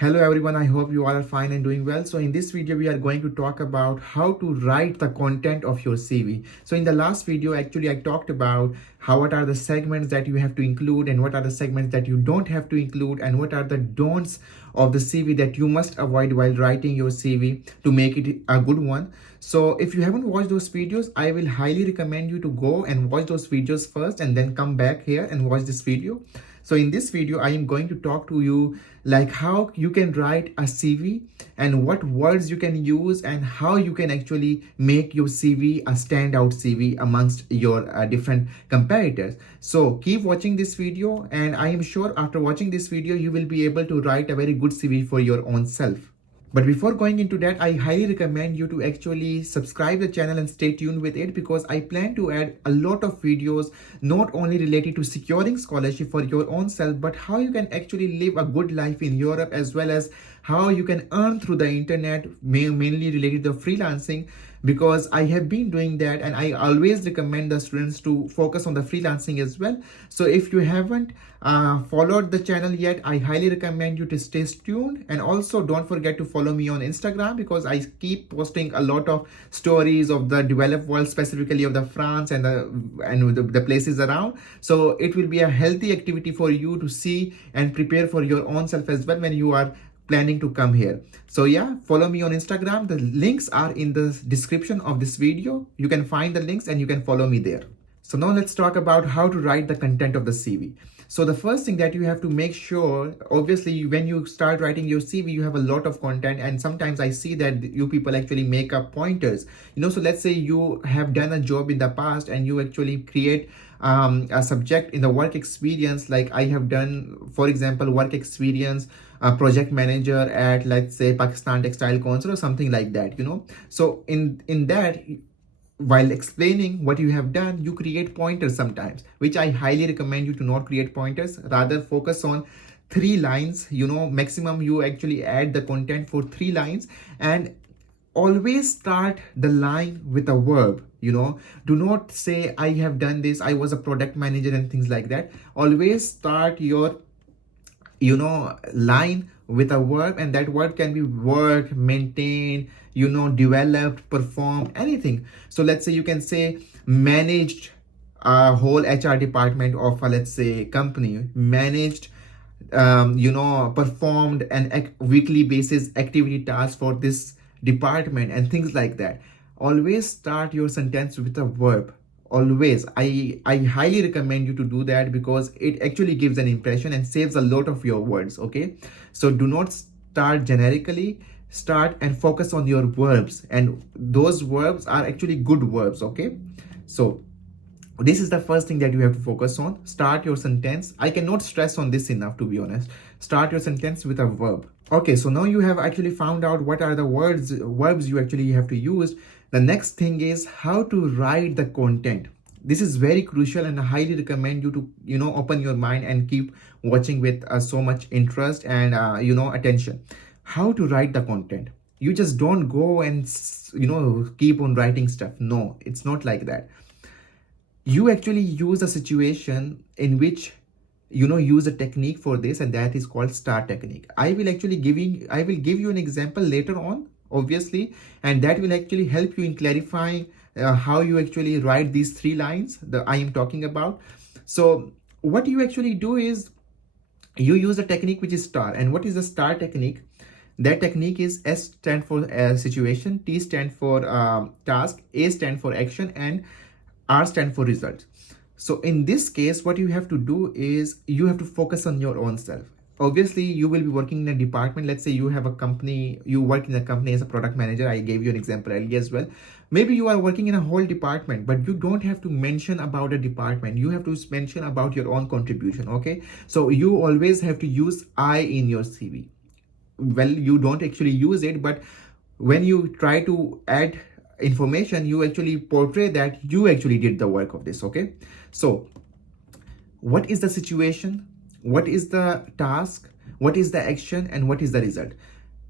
Hello everyone, I hope you all are fine and doing well. So in this video, we are going to talk about how to write the content of your CV. So in the last video, actually I talked about what are the segments that you have to include and what are the segments that you don't have to include and what are the don'ts of the CV that you must avoid while writing your CV to make it a good one. So if you haven't watched those videos, I will highly recommend you to go and watch those videos first and then come back here and watch this video. So in this video, I am going to talk to you like how you can write a CV and what words you can use and how you can actually make your CV a standout CV amongst your different competitors. So keep watching this video and I am sure after watching this video, you will be able to write a very good CV for your own self. But before going into that, I highly recommend you to actually subscribe the channel and stay tuned with it because I plan to add a lot of videos not only related to securing scholarship for your own self, but how you can actually live a good life in Europe as well as how you can earn through the internet, mainly related to freelancing, because I have been doing that and I always recommend the students to focus on the freelancing as well. So if you haven't followed the channel yet, I highly recommend you to stay tuned, and also don't forget to follow me on Instagram because I keep posting a lot of stories of the developed world, specifically of the France and the places around. So it will be a healthy activity for you to see and prepare for your own self as well when you are planning to come here. So yeah, follow me on Instagram. The links are in the description of this video. You can find the links and you can follow me there. So now let's talk about how to write the content of the CV. So the first thing that you have to make sure, obviously when you start writing your CV, you have a lot of content, and sometimes I see that you people actually make up pointers. So let's say you have done a job in the past and you actually create a subject in the work experience, like I have done, for example, work experience project manager at, let's say, Pakistan Textile Council or something like that. So in that, while explaining what you have done, you create pointers sometimes, which I highly recommend you to not create pointers. Rather focus on 3 lines. Maximum you actually add the content for 3 lines, and always start the line with a verb. Do not say I have done this, I was a product manager and things like that. Always start your line with a verb, and that word can be work, maintain, developed, perform, anything. So let's say you can say managed a whole HR department of a, let's say, company, managed performed an weekly basis activity task for this department and things like that. Always start your sentence with a verb. Always. I highly recommend you to do that because it actually gives an impression and saves a lot of your words. Okay, so do not start generically. Start and focus on your verbs, and those verbs are actually good verbs. Okay, so this is the first thing that you have to focus on. Start your sentence. I cannot stress on this enough, to be honest. Start your sentence with a verb. Okay, so now you have actually found out what are the verbs you actually have to use. The next thing is how to write the content. This is very crucial, and I highly recommend you to open your mind and keep watching with so much interest and attention. How to write the content. You just don't go and keep on writing stuff. No, it's not like that. You actually use a situation in which use a technique for this, and that is called star technique. I will give you an example later on, obviously, and that will actually help you in clarifying how you actually write these 3 lines that I am talking about. So what you actually do is you use a technique which is star. And what is the star technique? That technique is S stand for situation, T stand for task, A stand for action, and R stand for results. So in this case, what you have to do is you have to focus on your own self. Obviously, you will be working in a department. Let's say you have a company, you work in a company as a product manager. I gave you an example earlier as well. Maybe you are working in a whole department, but you don't have to mention about a department. You have to mention about your own contribution. Okay. So you always have to use I in your CV. Well, you don't actually use it, but when you try to add information, you actually portray that you actually did the work of this. Okay, so what is the situation, what is the task, what is the action, and what is the result?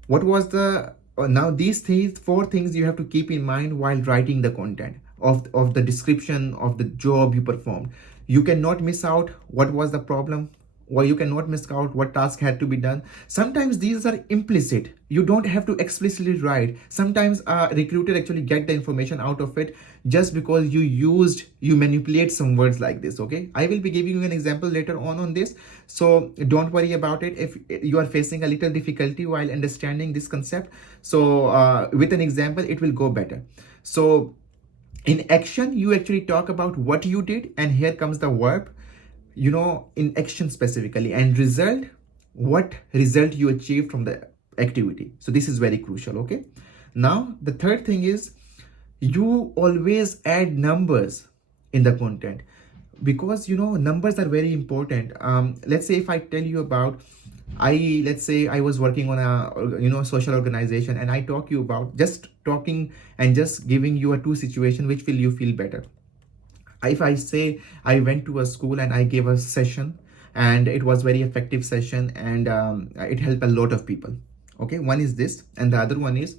What was the now these 4 things you have to keep in mind while writing the content of the description of the job you performed. You cannot miss out what was the problem, or you cannot miss out what task had to be done. Sometimes these are implicit, you don't have to explicitly write. Sometimes a recruiter actually get the information out of it just because you manipulate some words like this. Okay, I will be giving you an example later on this, so don't worry about it if you are facing a little difficulty while understanding this concept. So with an example it will go better. So in action, you actually talk about what you did, and here comes the verb, in action specifically, and result, what result you achieved from the activity. So this is very crucial. Okay, now the third thing is you always add numbers in the content, because numbers are very important. Let's say if I tell you about, let's say I was working on a social organization, and I talk you about just talking and just giving you a two situation which will you feel better. If I say I went to a school and I gave a session, and it was very effective session, and it helped a lot of people. Okay, one is this, and the other one is,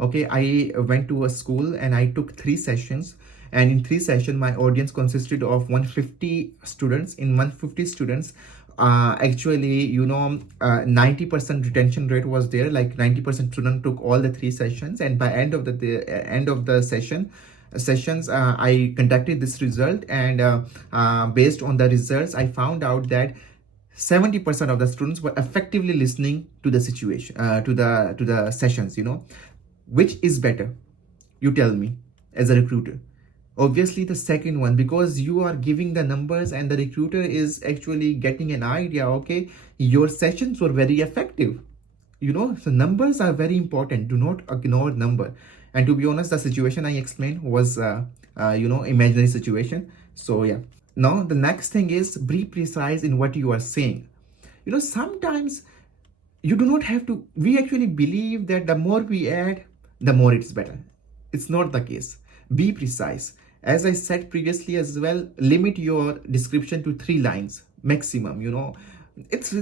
okay, I went to a school and I took 3 sessions, and in 3 sessions my audience consisted of 150 students. In 150 students, actually 90% retention rate was there, like 90% student took all the 3 sessions, and by end of the sessions, I conducted this result, and based on the results I found out that 70% of the students were effectively listening to the situation, to the sessions. Which is better? You tell me as a recruiter. Obviously the second one, because you are giving the numbers and the recruiter is actually getting an idea. Okay, your sessions were very effective. So numbers are very important. Do not ignore number. And to be honest, the situation I explained was imaginary situation. So yeah, now the next thing is be precise in what you are saying. Sometimes you do not have to. We actually believe that the more we add, the more it's better. It's not the case. Be precise. As I said previously as well, limit your description to 3 lines maximum. It's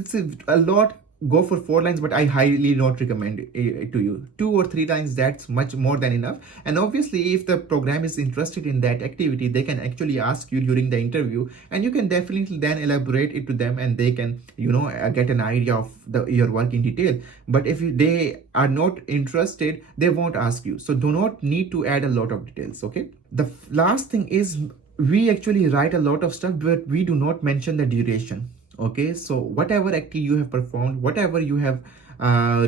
a lot. Go for 4 lines, but I highly not recommend it to you. 2 or 3 lines, that's much more than enough. And obviously if the program is interested in that activity, they can actually ask you during the interview, and you can definitely then elaborate it to them, and they can get an idea of your work in detail. But if they are not interested, they won't ask you, so do not need to add a lot of details. Okay, the last thing is we actually write a lot of stuff, but we do not mention the duration. Okay, so whatever activity you have performed, whatever you have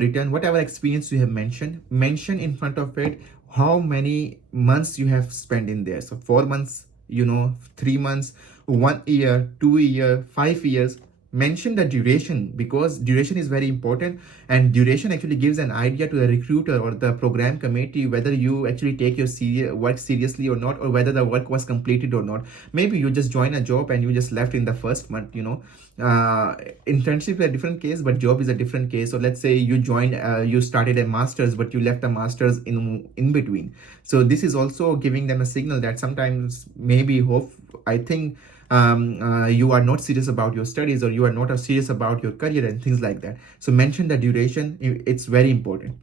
written, whatever experience you have mention in front of it how many months you have spent in there. So 4 months, 3 months, 1 year, 2 year, 5 years. Mention the duration, because duration is very important, and duration actually gives an idea to the recruiter or the program committee whether you actually take your work seriously or not, or whether the work was completed or not. Maybe you just join a job and you just left in the first month. Internship is a different case, but job is a different case. So let's say you joined, you started a master's, but you left the master's in between. So this is also giving them a signal that sometimes I think you are not serious about your studies, or you are not serious about your career and things like that. So mention the duration. It's very important.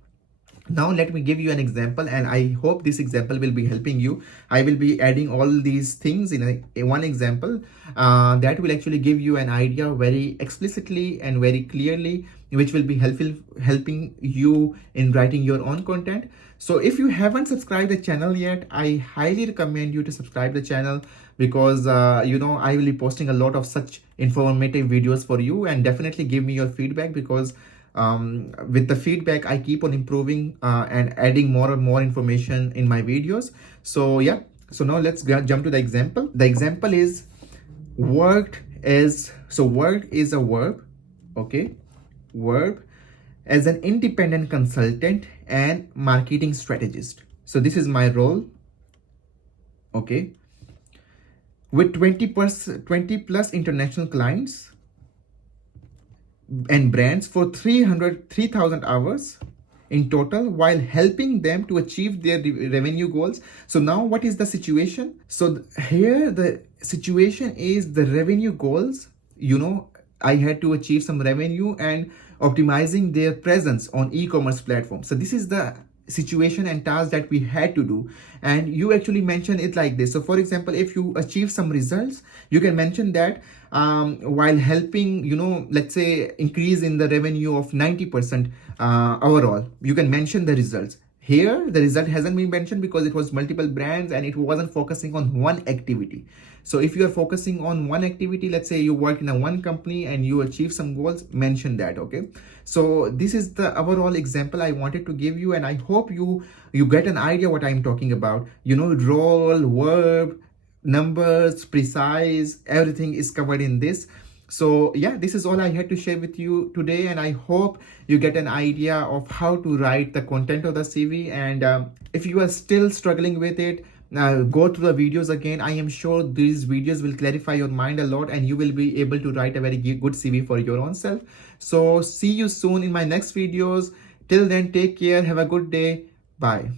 Now let me give you an example, and I hope this example will be helping you. I will be adding all these things in one example that will actually give you an idea very explicitly and very clearly, which will be helping you in writing your own content. So if you haven't subscribed the channel yet, I highly recommend you to subscribe the channel, because I will be posting a lot of such informative videos for you. And definitely give me your feedback, because with the feedback I keep on improving and adding more and more information in my videos. So yeah, so now let's jump to the example. The example is worked as, so work is a verb. Okay, verb as an independent consultant and marketing strategist. So this is my role. Okay, with 20 plus international clients and brands for 3,000 hours in total, while helping them to achieve their revenue goals. So now what is the situation? So here the situation is the revenue goals. I had to achieve some revenue and optimizing their presence on e-commerce platforms. So this is the situation and task that we had to do, and you actually mention it like this. So for example, if you achieve some results, you can mention that while helping, let's say increase in the revenue of 90% overall, you can mention the results. Here the result hasn't been mentioned because it was multiple brands and it wasn't focusing on one activity. So if you are focusing on one activity, let's say you work in a one company and you achieve some goals, mention that. Okay, so this is the overall example I wanted to give you, and I hope you get an idea what I'm talking about. Role, verb, numbers, precise, everything is covered in this. So yeah, this is all I had to share with you today, and I hope you get an idea of how to write the content of the CV. And if you are still struggling with it, go through the videos again. I am sure these videos will clarify your mind a lot, and you will be able to write a very good CV for your own self. So see you soon in my next videos. Till then, take care, have a good day, bye.